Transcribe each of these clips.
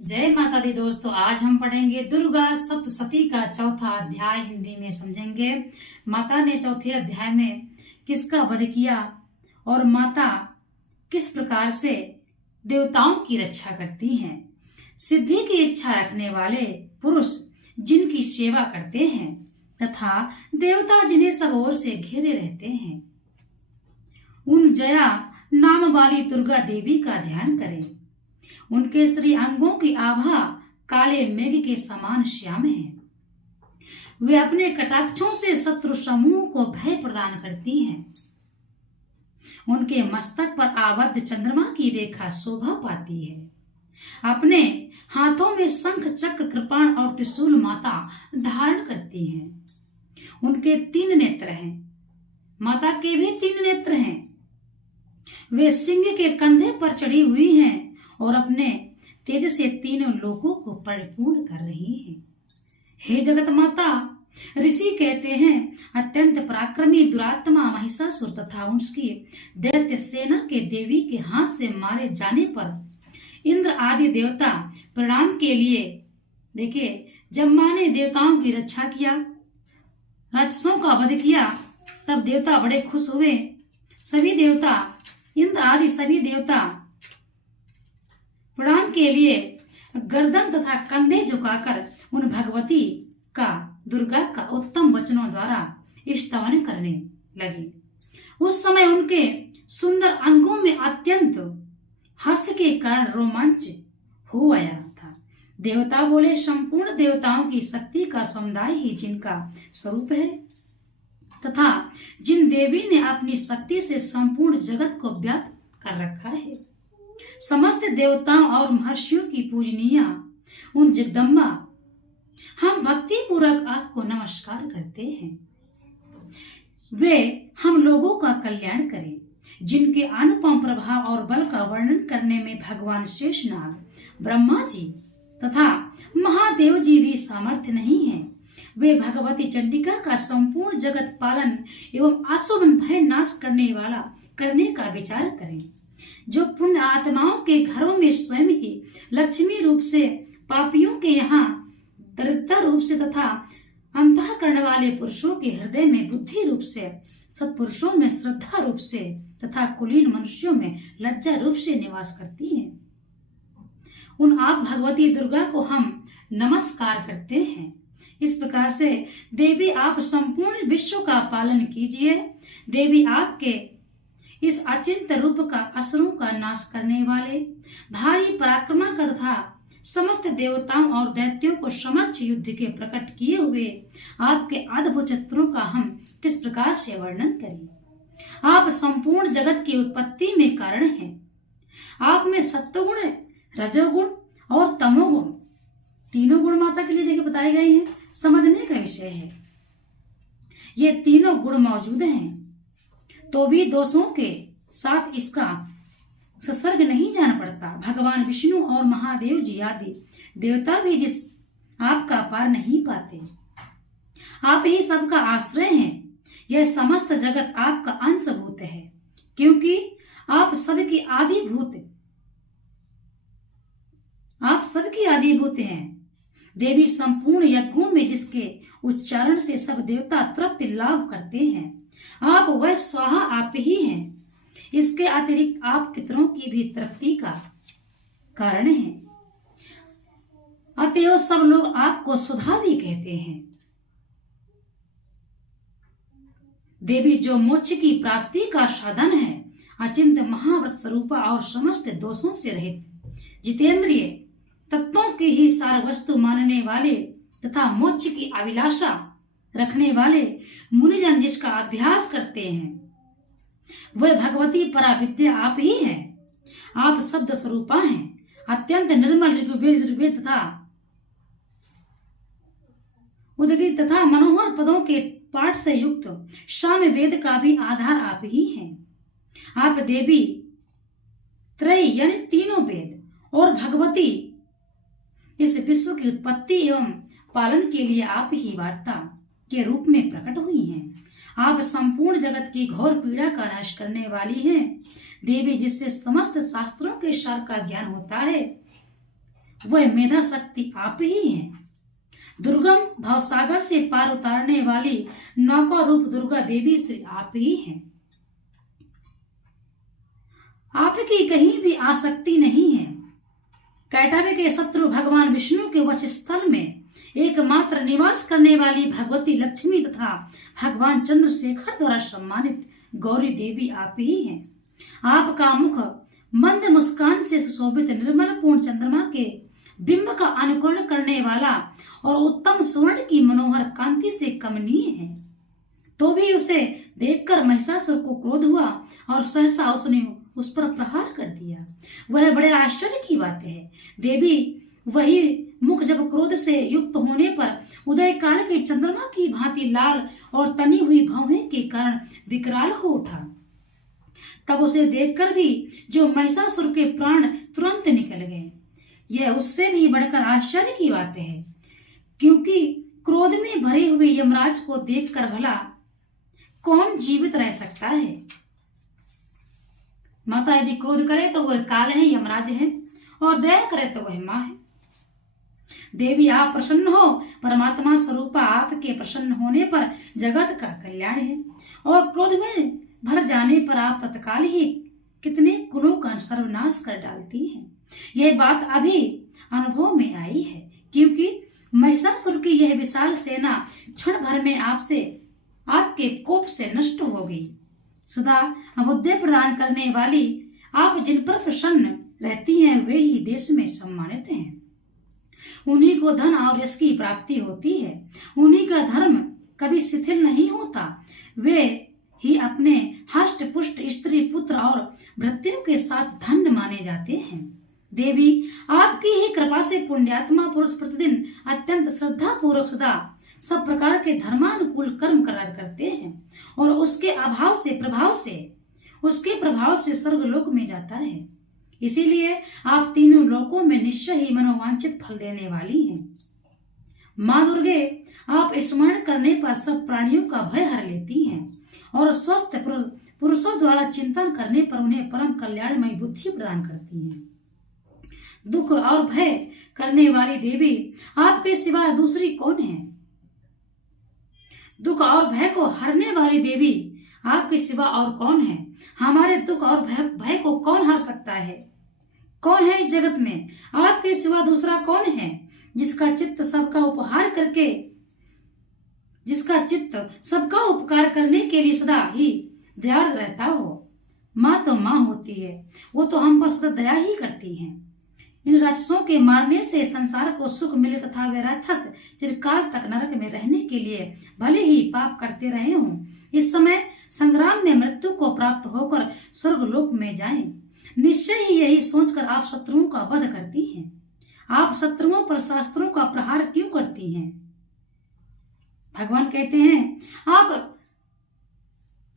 जय माता दी दोस्तों। आज हम पढ़ेंगे दुर्गा सप्तशती का चौथा अध्याय। हिंदी में समझेंगे। माता ने चौथे अध्याय में किसका वध किया और माता किस प्रकार से देवताओं की रक्षा करती हैं। सिद्धि की इच्छा रखने वाले पुरुष जिनकी सेवा करते हैं तथा देवता जिन्हें सब ओर से घेरे रहते हैं, उन जया नाम वाली दुर्गा देवी का ध्यान करें। उनके श्री अंगों की आभा काले मेघ के समान श्याम है। वे अपने कटाक्षों से शत्रु समूह को भय प्रदान करती हैं। उनके मस्तक पर आबद्ध चंद्रमा की रेखा शोभा पाती है। अपने हाथों में शंख चक्र कृपाण और त्रिशूल माता धारण करती हैं। उनके 3 नेत्र हैं। माता के भी 3 नेत्र हैं। वे सिंह के कंधे पर चढ़ी हुई हैं और अपने तेज से तीनों लोगों को परिपूर्ण कर रही हैं। हे जगत माता, ऋषि कहते हैं अत्यंत पराक्रमी दुरात्मा महिषासुर तथा उसकी दैत्य सेना के देवी के हाथ से मारे जाने पर इंद्र आदि देवता प्रणाम के लिए, देखिए, जब मां ने देवताओं की रक्षा किया, राक्षसों का वध किया, तब देवता बड़े खुश हुए। सभी देवता, इंद्र आदि सभी देवता प्रणाम के लिए गर्दन तथा कंधे झुकाकर उन भगवती का, दुर्गा का उत्तम वचनों द्वारा स्तवन करने लगी। उस समय उनके सुंदर अंगों में अत्यंत हर्ष के कारण रोमांच हो आया था। देवता बोले, संपूर्ण देवताओं की शक्ति का समुदाय ही जिनका स्वरूप है तथा जिन देवी ने अपनी शक्ति से संपूर्ण जगत को व्याप्त कर रखा है, समस्त देवताओं और महर्षियों की पूजनीय उन जगदम्बा, हम भक्ति पूर्वक आपको नमस्कार करते हैं। वे हम लोगों का कल्याण करें। जिनके अनुपम प्रभाव और बल का वर्णन करने में भगवान शेषनाग, ब्रह्मा जी तथा महादेव जी भी सामर्थ्य नहीं है, वे भगवती चंडिका का संपूर्ण जगत पालन एवं अशुभ भय नाश करने का विचार करें। जो पुण्य आत्माओं के घरों में स्वयं ही लक्ष्मी रूप से, पापियों के यहाँ दरिद्रता रूप से तथा अंतःकरण वाले पुरुषों के हृदय में बुद्धि रूप से, सत्पुरुषों में श्रद्धा रूप से तथा कुलीन मनुष्यों में लज्जा रूप से निवास करती हैं, उन आप भगवती दुर्गा को हम नमस्कार करते हैं। इस प्रकार से देवी आप संपूर्ण विश्व का पालन कीजिए। देवी आपके इस अचिंत रूप का असुरों का नाश करने वाले, भारी पराक्रमा का तथा समस्त देवताओं और दैत्यों को समक्ष युद्ध के प्रकट किए हुए आपके अद्भुत चित्रों का हम किस प्रकार से वर्णन करें। आप संपूर्ण जगत की उत्पत्ति में कारण हैं। आप में सत्वगुण, रजोगुण और तमोगुण, तीनों गुण माता के लिए देखिए बताए गए हैं। समझने का विषय है। ये तीनों गुण मौजूद हैं तो भी दोषों के साथ इसका संसर्ग नहीं जान पड़ता। भगवान विष्णु और महादेव जी आदि देवता भी जिस आपका पार नहीं पाते। आप ही सबका आश्रय हैं। यह समस्त जगत आपका अंशभूत है, क्योंकि आप सबकी आदिभूत हैं। देवी संपूर्ण यज्ञों में जिसके उच्चारण से सब देवता तृप्ति लाभ करते हैं, आप वह स्वाहा आप ही हैं। इसके अतिरिक्त आप पितरों की भी तृप्ति का कारण हैं। अतएव सब लोग आपको सुधा भी कहते हैं। देवी जो मोक्ष की प्राप्ति का साधन है, अचिंत महाव्रत स्वरूपा और समस्त दोषों से रहित, जितेंद्रिय, तत्वों की ही सार वस्तु मानने वाले तथा मोक्ष की अभिलाषा रखने वाले मुनिजन जिसका अभ्यास करते हैं, वह भगवती पराविद्या आप ही है। आप शब्द स्वरूपा हैं। अत्यंत निर्मल ऋग्वेद तथा उद्गीत तथा मनोहर पदों के पाठ से युक्त साम वेद का भी आधार आप ही हैं। आप देवी त्रय यानी तीनों वेद और भगवती इस विश्व की उत्पत्ति एवं पालन के लिए आप ही वार्ता के रूप में प्रकट हुई हैं। आप संपूर्ण जगत की घोर पीड़ा का नाश करने वाली हैं। देवी जिससे समस्त शास्त्रों के सार का ज्ञान होता है, वह मेधा शक्ति आप ही हैं। दुर्गम भावसागर से पार उतारने वाली नौका रूप दुर्गा देवी श्री आप ही हैं। आपकी कहीं भी आसक्ति नहीं है। कैटभ के शत्रु भगवान विष्णु के वक्ष स्थल में एकमात्र निवास करने वाली भगवती लक्ष्मी तथा भगवान चंद्रशेखर द्वारा सम्मानित गौरी देवी आप ही हैं। आपका मुख मंद मुस्कान से सुशोभित निर्मल पूर्ण चंद्रमा के बिंब का अनुकरण करने वाला और उत्तम स्वर्ण की मनोहर कांति से कमनीय है। तो भी उसे देखकर महिषासुर को क्रोध हुआ और सहसा उसने उस पर प्रहार कर दिया। वह बड़े आश्चर्य की बात है। देवी वही मुख जब क्रोध से युक्त होने पर उदय काल के चंद्रमा की भांति लाल और तनी हुई भौहें के कारण विकराल हो उठा। तब उसे देखकर भी जो महिषासुर के प्राण तुरंत निकल गए। यह उससे भी बढ़कर आश्चर्य की बात है, क्योंकि क्रोध में भरे हुए यमराज को देखकर भला कौन जीवित रह सकता है। माता यदि क्रोध करे तो वह काल है, यमराज है, और दया करे तो वह माँ है। देवी आप प्रसन्न हो, परमात्मा स्वरूपा आपके प्रसन्न होने पर जगत का कल्याण है, और क्रोध में भर जाने पर आप तत्काल ही कितने कुलों का सर्वनाश कर डालती हैं। यह बात अभी अनुभव में आई है, क्योंकि महिषासुर की यह विशाल सेना क्षण भर में आपके कोप से नष्ट हो गई। सदा अबुद्धि प्रदान करने वाली आप जिन पर प्रसन्न रहती हैं वे ही देश में सम्मानित हैं। उन्हीं को धन और यश की प्राप्ति होती है। उन्हीं का धर्म कभी शिथिल नहीं होता। वे ही अपने हष्ट पुष्ट स्त्री पुत्र और भृत्यों के साथ धन्य माने जाते हैं। देवी आपकी ही कृपा से पुण्यात्मा पुरुष प्रतिदिन अत्यंत श्रद्धा पूर्वक सदा सब प्रकार के धर्मानुकूल कर्म करते हैं और उसके प्रभाव से स्वर्गलोक में जाता है। इसीलिए आप तीनों लोकों में निश्चय ही मनोवांछित फल देने वाली हैं। माँ दुर्गे आप स्मरण करने पर सब प्राणियों का भय हर लेती हैं और स्वस्थ पुरुषों द्वारा चिंतन करने पर उन्हें परम कल्याणमयी बुद्धि प्रदान करती हैं। दुख और भय करने वाली देवी आपके सिवा दूसरी कौन है? दुख और भय को हरने वाली देवी आपके सिवा और कौन है? हमारे दुख और भय को कौन हर सकता है? कौन है इस जगत में? आपके सिवा दूसरा कौन है जिसका चित्त सबका सबका उपकार करने के लिए सदा ही दयालु रहता हो? माँ तो माँ होती है, वो तो हम पर सदा दया ही करती हैं। इन राक्षसों के मारने से संसार को सुख मिले तथा वे राक्षस चिरकाल तक नरक में रहने के लिए भले ही पाप करते रहे हों, इस समय संग्राम में मृत्यु को प्राप्त होकर स्वर्गलोक में जाएं। निश्चय ही यही सोचकर आप शत्रुओं का वध करती हैं। आप शत्रुओं पर शास्त्रों का प्रहार क्यों करती हैं? भगवान कहते हैं आप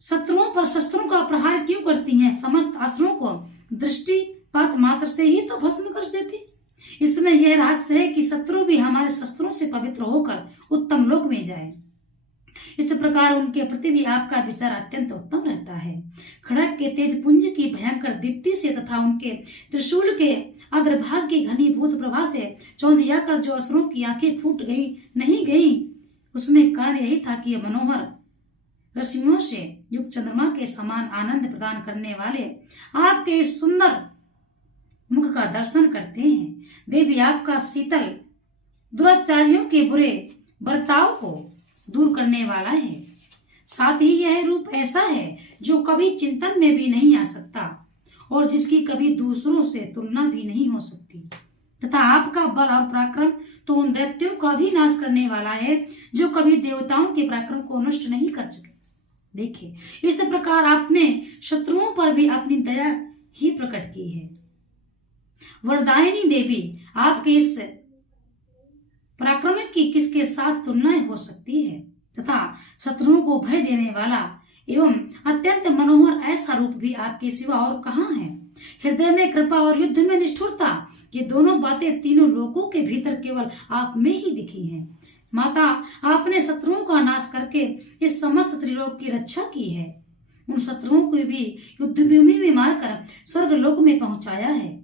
शत्रुओं पर शस्त्रों का प्रहार क्यों करती हैं? समस्त असुरों को दृष्टिपात मात्र से ही तो भस्म कर देती। इसमें यह रहस्य है कि शत्रु भी हमारे शस्त्रों से पवित्र होकर उत्तम लोक में जाए। इस प्रकार उनके प्रति भी आपका विचार अत्यंत उत्तम रहता है। खड़ग के तेज पुंज की भयंकर दीप्ति से तथा उनके त्रिशूल के अग्रभाग की घनीभूत प्रभा से चौंधिया कर जो असुरों की आंखें फूट नहीं गई, उसमें कारण यही था कि ये मनोहर रश्मियों से युक्त चंद्रमा के समान आनंद प्रदान करने वाले आपके इस सुंदर मुख का दर्शन करते हैं। देवी आपका शीतल दुराचारियों के बुरे बर्ताव को दूर करने वाला है। साथ ही यह रूप ऐसा है जो कभी चिंतन में भी नहीं आ सकता और जिसकी कभी दूसरों से तुलना भी नहीं हो सकती, तथा आपका बल और पराक्रम तो उन दैत्यों का भी नाश करने वाला है जो कभी देवताओं के पराक्रम को नष्ट नहीं कर सके। देखिए, इस प्रकार आपने शत्रुओं पर भी अपनी दया ही प्रकट की है। वरदायिनी देवी आपके इस पराक्रम की किसके साथ तुलना हो सकती है, तथा शत्रुओं को भय देने वाला एवं अत्यंत मनोहर ऐसा रूप भी आपके सिवा और कहाँ है? हृदय में कृपा और युद्ध में निष्ठुरता, ये दोनों बातें तीनों लोकों के भीतर केवल आप में ही दिखी हैं। माता, आपने शत्रुओं का नाश करके इस समस्त त्रिलोक की रक्षा की है। उन शत्रुओं को भी युद्ध भूमि में मारकर स्वर्ग लोक में पहुंचाया है।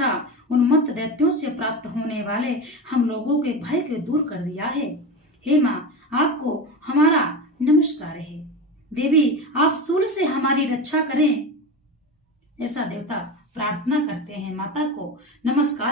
था उन्मत्त दैत्यों से प्राप्त होने वाले हम लोगों के भय को दूर कर दिया है। हे माँ, आपको हमारा नमस्कार है। देवी, आप शूल से हमारी रक्षा करें। ऐसा देवता प्रार्थना करते हैं। माता को नमस्कार